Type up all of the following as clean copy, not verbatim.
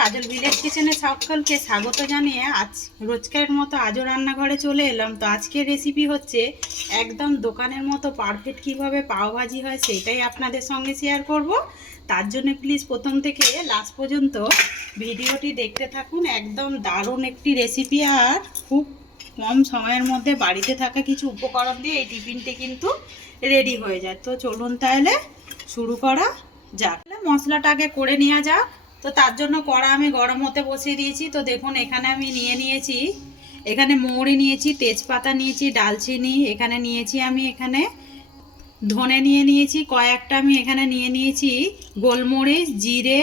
কাজল village কিচেনে সকলকে স্বাগত জানিয়ে আজ রোজকারের মতো আজও রান্নাঘরে চলে এলাম। তো আজকের রেসিপি হচ্ছে একদম দোকানের মতো পারফেক্ট কিভাবে পাওভাজি হয় সেটাই আপনাদের সঙ্গে শেয়ার করব। তার জন্য প্লিজ প্রথম থেকে লাস্ট পর্যন্ত ভিডিওটি দেখতে থাকুন। একদম দারুণ একটি রেসিপি আর খুব কম সময়ের মধ্যে বাড়িতে থাকা কিছু উপকরণ দিয়ে এই টিফিনটি কিন্তু রেডি হয়ে যায়। তো চলুন তাহলে শুরু করা যাক। মশলাটা আগে করে নেওয়া যাক। তো তার জন্য কড়া আমি গরম হতে বসিয়ে দিয়েছি। তো দেখুন এখানে আমি নিয়েছি এখানে মৌরি নিয়েছি, তেজপাতা নিয়েছি, ডালচিনি এখানে নিয়েছি, আমি এখানে ধনে নিয়েছি কয়েকটা, আমি এখানে নিয়েছি গোলমরিচ, জিরে,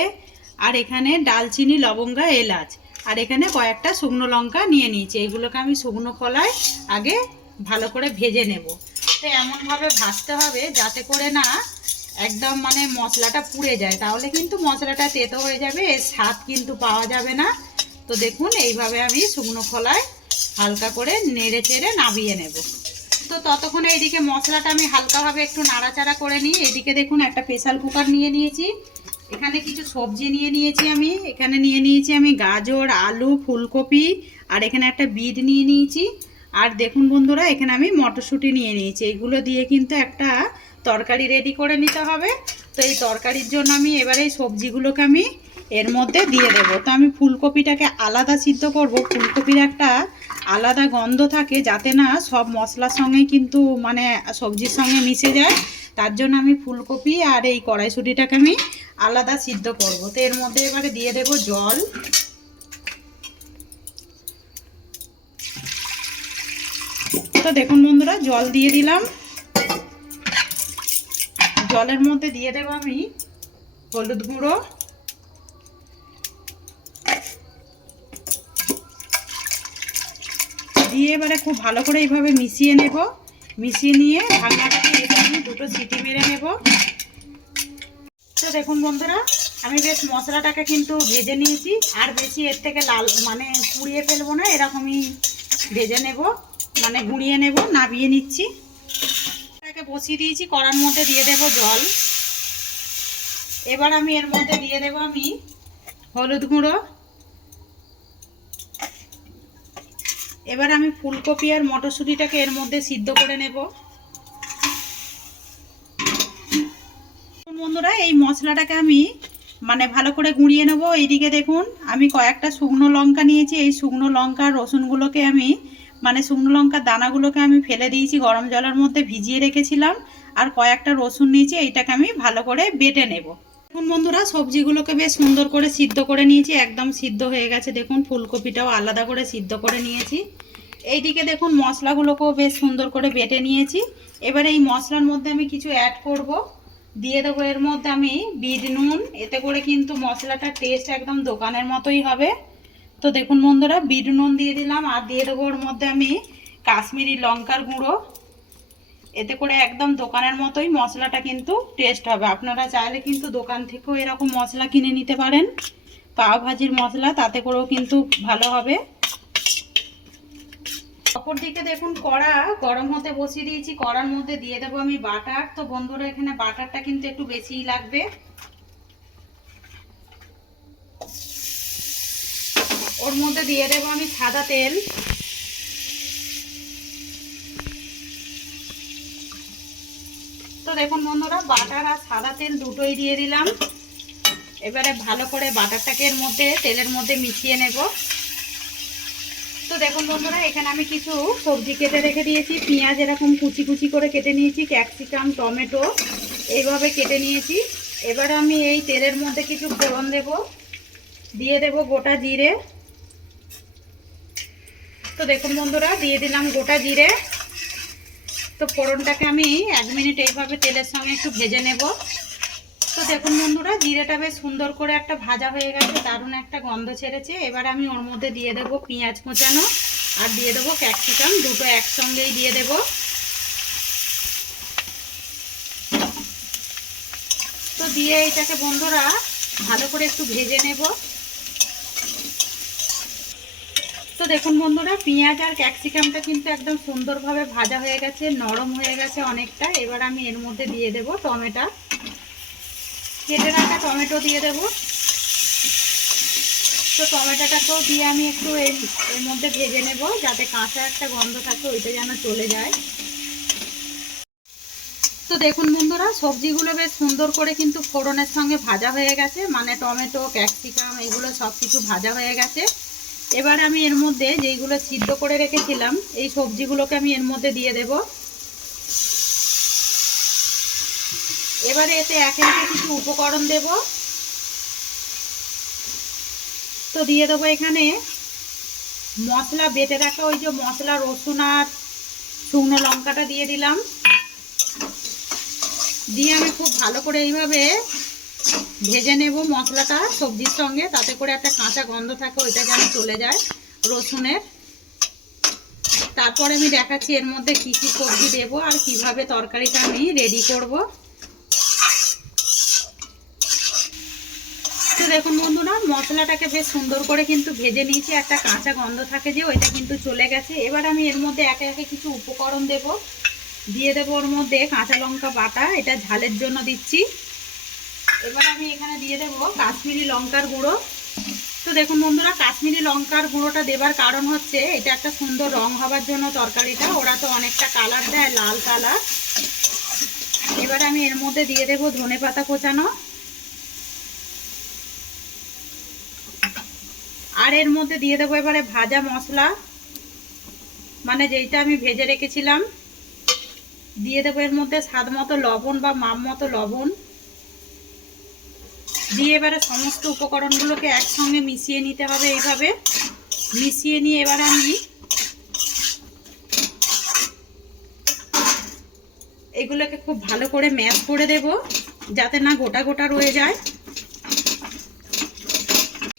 আর এখানে ডালচিনি, লবঙ্গ, এলাচ, আর এখানে কয়েকটা শুকনো লঙ্কা নিয়েছি। এইগুলোকে আমি শুকনো খোলায় আগে ভালো করে ভেজে নেব। তো এমনভাবে ভাজতে হবে যাতে করে না একদম মানে মশলাটা পুড়ে যায়, তাহলে কিন্তু মশলাটা তেতো হয়ে যাবে, এর স্বাদ কিন্তু পাওয়া যাবে না। তো দেখুন এইভাবে আমি শুকনো খোলায় হালকা করে নেড়ে চেড়ে নামিয়ে নেব। তো ততক্ষণে এইদিকে মশলাটা আমি হালকাভাবে একটু নাড়াচাড়া করে নিই। এদিকে দেখুন একটা প্রেসার কুকার নিয়েছি, এখানে কিছু সবজি নিয়েছি আমি, এখানে নিয়েছি আমি গাজর, আলু, ফুলকপি, আর এখানে একটা বিট নিয়েছি। আর দেখুন বন্ধুরা এখানে আমি মটরশুঁটি নিয়েছি। এইগুলো দিয়ে কিন্তু একটা তরকারি রেডি করে নিতে হবে। তো এই তরকারির জন্য আমি এবারে এই সবজিগুলোকে আমি এর মধ্যে দিয়ে দেব। তো আমি ফুলকপিটাকে আলাদা সিদ্ধ করব, ফুলকপির একটা আলাদা গন্ধ থাকে যাতে না সব মশলার সঙ্গে কিন্তু মানে সবজির সঙ্গে মিশে যায়, তার জন্য আমি ফুলকপি আর এই কড়াইশুঁটিটাকে আমি আলাদা সিদ্ধ করব। তো এর মধ্যে এবারে দিয়ে দেব জল। তো দেখুন বন্ধুরা জল দিয়ে দিলাম। জলের মধ্যে দিয়ে দেব আমি হলুদ গুঁড়ো, দিয়ে এবারে খুব ভালো করে এইভাবে মিশিয়ে নেব। মিশিয়ে নিয়ে ঢাকনাটাকে এবার আমি দুটো সিটি মেরে নেব। তো দেখুন বন্ধুরা আমি বেশ মশলাটাকে কিন্তু ভেজে নিয়েছি, আর বেশি এর থেকে লাল মানে পুড়িয়ে ফেলবো না, এরকমই ভেজে নেব, মানে গুঁড়িয়ে নেব, নাবিয়ে নিচ্ছি। এটাকে বসিয়ে দিয়েছি, কড়ার মধ্যে দিয়ে দেব জল। এবার আমি এর মধ্যে দিয়ে দেব আমি হলুদ গুঁড়ো। এবার আমি ফুলকপি আর মটরশুঁটিটাকে এর মধ্যে সিদ্ধ করে নেব। বন্ধুরা এই মশলাটাকে আমি মানে ভালো করে গুঁড়িয়ে নেব। এইদিকে দেখুন আমি কয়েকটা শুকনো লঙ্কা নিয়েছি, এই শুকনো লঙ্কা রসুনগুলোকে আমি মানে শুকনো লঙ্কার দানাগুলোকে আমি ফেলে দিয়েছি, গরম জলের মধ্যে ভিজিয়ে রেখেছিলাম। আর কয়েকটা রসুন নিয়েছি, এইটাকে আমি ভালো করে বেটে নেব। দেখুন বন্ধুরা সবজিগুলোকে বেশ সুন্দর করে সিদ্ধ করে নিয়েছি, একদম সিদ্ধ হয়ে গেছে। দেখুন ফুলকপিটাও আলাদা করে সিদ্ধ করে নিয়েছি। এইদিকে দেখুন মশলাগুলোকেও বেশ সুন্দর করে বেটে নিয়েছি। এবারে এই মশলার মধ্যে আমি কিছু অ্যাড করব, দিয়ে দেবো এর মধ্যে আমি বিট নুন, এতে করে কিন্তু মশলাটার টেস্ট একদম দোকানের মতোই হবে। তো দেখুন বন্ধুরা বিট নুন দিয়ে দিলাম, আর দিয়ে দেবো ওর মধ্যে আমি কাশ্মীরি লঙ্কার গুঁড়ো, এতে করে একদম দোকানের মতোই মশলাটা কিন্তু টেস্ট হবে। আপনারা চাইলে কিন্তু দোকান থেকেও এরকম মশলা কিনে নিতে পারেন, পাও ভাজির মশলা, তাতে করেও কিন্তু ভালো হবে। অপর দিকে দেখুন কড়া গরম হতে বসিয়ে দিয়েছি, কড়ার মধ্যে দিয়ে দেবো আমি বাটার। তো বন্ধুরা এখানে বাটারটা কিন্তু একটু বেশিই লাগবে। ওর মধ্যে দিয়ে দেবো আমি সাদা তেল। তো দেখুন বন্ধুরা বাটার আর সাদা তেল দুটোই দিয়ে দিলাম। এবারে ভালো করে বাটারটাকে এর মধ্যে তেলের মধ্যে মিশিয়ে নেব। তো দেখুন বন্ধুরা এখানে আমি কিছু সবজি কেটে রেখে দিয়েছি, পেঁয়াজ এরকম কুচি কুচি করে কেটে নিয়েছি, ক্যাপসিকাম, টমেটো এইভাবে কেটে নিয়েছি। এবারে আমি এই তেলের মধ্যে কিছু ফোড়ন দেব, দিয়ে দেব গোটা জিরে। তো দেখুন বন্ধুরা দিয়ে দিলাম গোটা জিরে। তো ফোড়নটাকে আমি 1 মিনিট এইভাবে তেলের সঙ্গে একটু ভেজে নেব। তো দেখুন বন্ধুরা জিরেটা বেশ সুন্দর করে একটা ভাজা হয়ে গেছে, দারুণ একটা গন্ধ ছেড়েছে। এবার আমি ওর মধ্যে দিয়ে দেব পেঁয়াজ কোঁচানো, আর দিয়ে দেবো ক্যাপসিকাম, দুটো একসঙ্গেই দিয়ে দেব। তো দিয়ে এইটাকে বন্ধুরা ভালো করে একটু ভেজে নেব। তো দেখুন বন্ধুরা পেঁয়াজ আর ক্যাপসিকামটা কিন্তু একদম সুন্দরভাবে ভাজা হয়ে গেছে, নরম হয়ে গেছে অনেকটা। এবার আমি এর মধ্যে দিয়ে দেব টমেটো, কেটে রাখা টমেটো দিয়ে দেব। তো টমেটোটাকেও দিয়ে আমি একটু এর মধ্যে ভেজে নেব, যাতে কাঁচা একটা গন্ধ থাকে ওইটা যেন চলে যায়। তো দেখুন বন্ধুরা, সবজিগুলো বেশ সুন্দর করে কিন্তু ফোড়নের সঙ্গে ভাজা হয়ে গেছে, মানে টমেটো, ক্যাপসিকাম এগুলো সব কিছু ভাজা হয়ে গেছে। এবার আমি এর মধ্যে যেইগুলো সিদ্ধ করে রেখেছিলাম এই সবজিগুলোকে আমি এর মধ্যে দিয়ে দেব। এবারে এতে একে একে কিছু উপকরণ দেব। তো দিয়ে দেবো এখানে মশলা বেটে রাখা, ওই যে মশলা, রসুন আর শুকনো লঙ্কাটা দিয়ে দিলাম। দিয়ে আমি খুব ভালো করে এইভাবে ভেজে নেব মশলাটা সবজির সঙ্গে, তাতে করে একটা কাঁচা গন্ধ থাকে ওইটা যেন চলে যায় রসুনের। তারপরে আমি দেখাচ্ছি এর মধ্যে কি কি সবজি দেব আর কিভাবে তরকারিটা আমি রেডি করব। তো দেখুন বন্ধুরা, মশলাটাকে বেশ সুন্দর করে কিন্তু ভেজে নিয়েছি, একটা কাঁচা গন্ধ থাকে যে ওইটা কিন্তু চলে গেছে। এবার আমি এর মধ্যে একে একে কিছু উপকরণ দেব। দিয়ে দেবো ওর মধ্যে কাঁচা লঙ্কা বাটা, এটা ঝালের জন্য দিচ্ছি। এবার আমি এখানে দিয়ে দেবো কাশ্মীরি লঙ্কার গুঁড়ো। তো দেখুন বন্ধুরা, কাশ্মীরি লঙ্কার গুঁড়োটা দেবার কারণ হচ্ছে এটা একটা সুন্দর রং হবার জন্য তরকারিটা। ওরা তো অনেকটা কালার দেয়, লাল কালার। এবার আমি এর মধ্যে দিয়ে দেবো ধনেপাতা কোচানো, আর এর মধ্যে দিয়ে দেবো এবারে ভাজা মশলা, মানে যেইটা আমি ভেজে রেখেছিলাম। দিয়ে দেবো এর মধ্যে স্বাদ মতো লবণ বা মাপ মতো লবণ। দিয়ে এবারে সমস্ত উপকরণগুলোকে একসঙ্গে মিশিয়ে নিতে হবে। এইভাবে মিশিয়ে নিয়ে এবার আমি এগুলোকে খুব ভালো করে ম্যাশ করে দেব, যাতে না গোটা গোটা রয়ে যায়।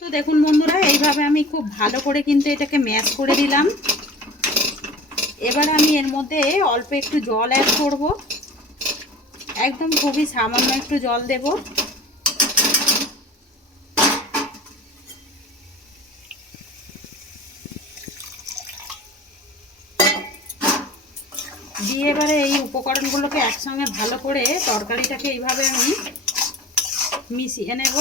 তো দেখুন বন্ধুরা, এইভাবে আমি খুব ভালো করে কিন্তু এটাকে ম্যাশ করে দিলাম। এবার আমি এর মধ্যে অল্প একটু জল অ্যাড করব, একদম খুবই সামান্য একটু জল দেব। দিয়ে এবারে এই উপকরণগুলোকে একসঙ্গে ভালো করে তরকারিটাকে এইভাবে আমি মিশিয়ে নেব।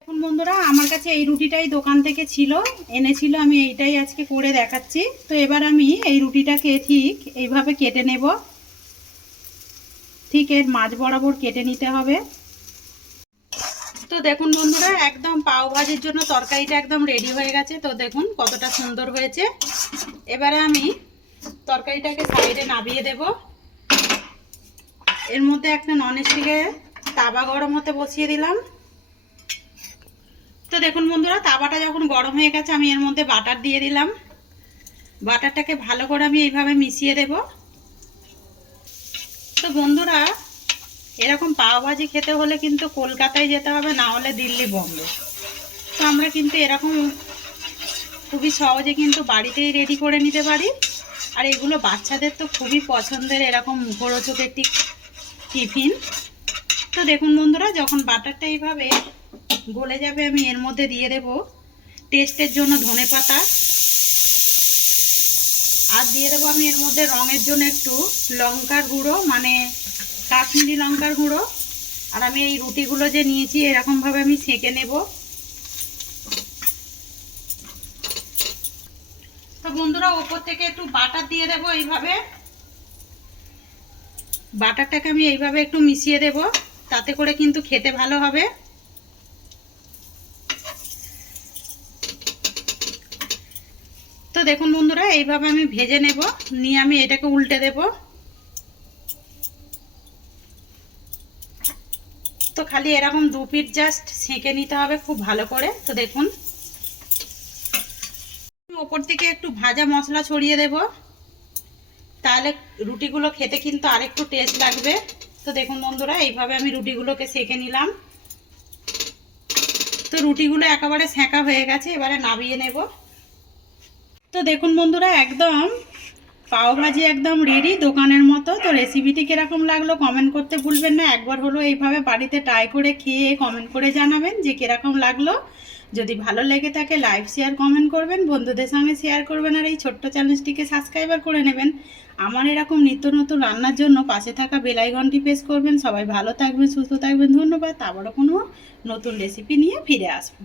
এখন বন্ধুরা, আমার কাছে এই রুটিটাই দোকান থেকে ছিল, এনেছিল, আমি এইটাই আজকে করে দেখাচ্ছি। তো এবার আমি এই রুটিটাকে ঠিক এইভাবে কেটে নেব, ঠিক এর মাঝ বরাবর কেটে নিতে হবে। তো দেখুন বন্ধুরা, একদম পাও ভাজির জন্য তরকারিটা একদম রেডি হয়ে গেছে। তো দেখুন কতটা সুন্দর হয়েছে। এবারে আমি তরকারিটাকে সাইডে নামিয়ে দেব। এর মধ্যে একটা ননস্টিকের তাওয়া গরম হতে বসিয়ে দিলাম। তো দেখুন বন্ধুরা, তাওয়াটা যখন গরম হয়ে গেছে আমি এর মধ্যে বাটার দিয়ে দিলাম। বাটারটাকে ভালো করে আমি এইভাবে মিশিয়ে দেব। তো বন্ধুরা, এরকম পাও ভাজি খেতে হলে কিন্তু কলকাতায় যেতে হবে, না হলে দিল্লি, বোম্বে। তো আমরা কিন্তু এরকম খুবই সহজে কিন্তু বাড়িতেই রেডি করে নিতে পারি। আর এগুলো বাচ্চাদের তো খুবই পছন্দের, এরকম মুখরোচক একটি টিফিন। তো দেখুন বন্ধুরা, যখন বাটারটা এইভাবে গলে যাবে আমি এর মধ্যে দিয়ে দেব টেস্টের জন্য ধনেপাতা, আর দিয়ে দেবো আমি এর মধ্যে রঙের জন্য একটু লঙ্কার গুঁড়ো, মানে কাশ্মীরি লঙ্কার গুঁড়ো। আর আমি এই রুটিগুলো যে নিয়েছি এরকমভাবে আমি সেঁকে নেব। তো বন্ধুরা, ওপর থেকে একটু বাটার দিয়ে দেবো এইভাবে। বাটারটাকে আমি এইভাবে একটু মিশিয়ে দেব, তাতে করে কিন্তু খেতে ভালো হবে। তো দেখুন বন্ধুরা, এইভাবে আমি ভেজে নেব, নিয়ে আমি এটাকে উল্টে দেব। তো খালি এরকম দু পিঠ জাস্ট সেঁকে নিতে হবে খুব ভালো করে। তো দেখুন, ওপর থেকে একটু ভাজা মশলা ছড়িয়ে দেব, তাহলে রুটিগুলো খেতে কিন্তু আরেকটু টেস্ট লাগবে। তো দেখুন বন্ধুরা, এইভাবে আমি রুটিগুলোকে সেঁকে নিলাম। তো রুটিগুলো একেবারে সেঁকা হয়ে গেছে, এবারে নামিয়ে নেব। তো দেখুন বন্ধুরা, একদম পাও ভাজি একদম রেডি দোকানের মতো। তো রেসিপিটি কীরকম লাগলো কমেন্ট করতে ভুলবেন না। একবার হলো এইভাবে বাড়িতে ট্রাই করে খেয়ে কমেন্ট করে জানাবেন যে কীরকম লাগলো। যদি ভালো লেগে থাকে লাইক শেয়ার কমেন্ট করবেন, বন্ধুদের সঙ্গে শেয়ার করবেন, আর এই ছোট্ট চ্যানেলটিকে সাবস্ক্রাইবার করে নেবেন। আমার এরকম নিত্য নতুন রান্নার জন্য পাশে থাকা বেল আইকনটি প্রেস করবেন। সবাই ভালো থাকবেন, সুস্থ থাকবেন। ধন্যবাদ। আবারও কোনো নতুন রেসিপি নিয়ে ফিরে আসবো।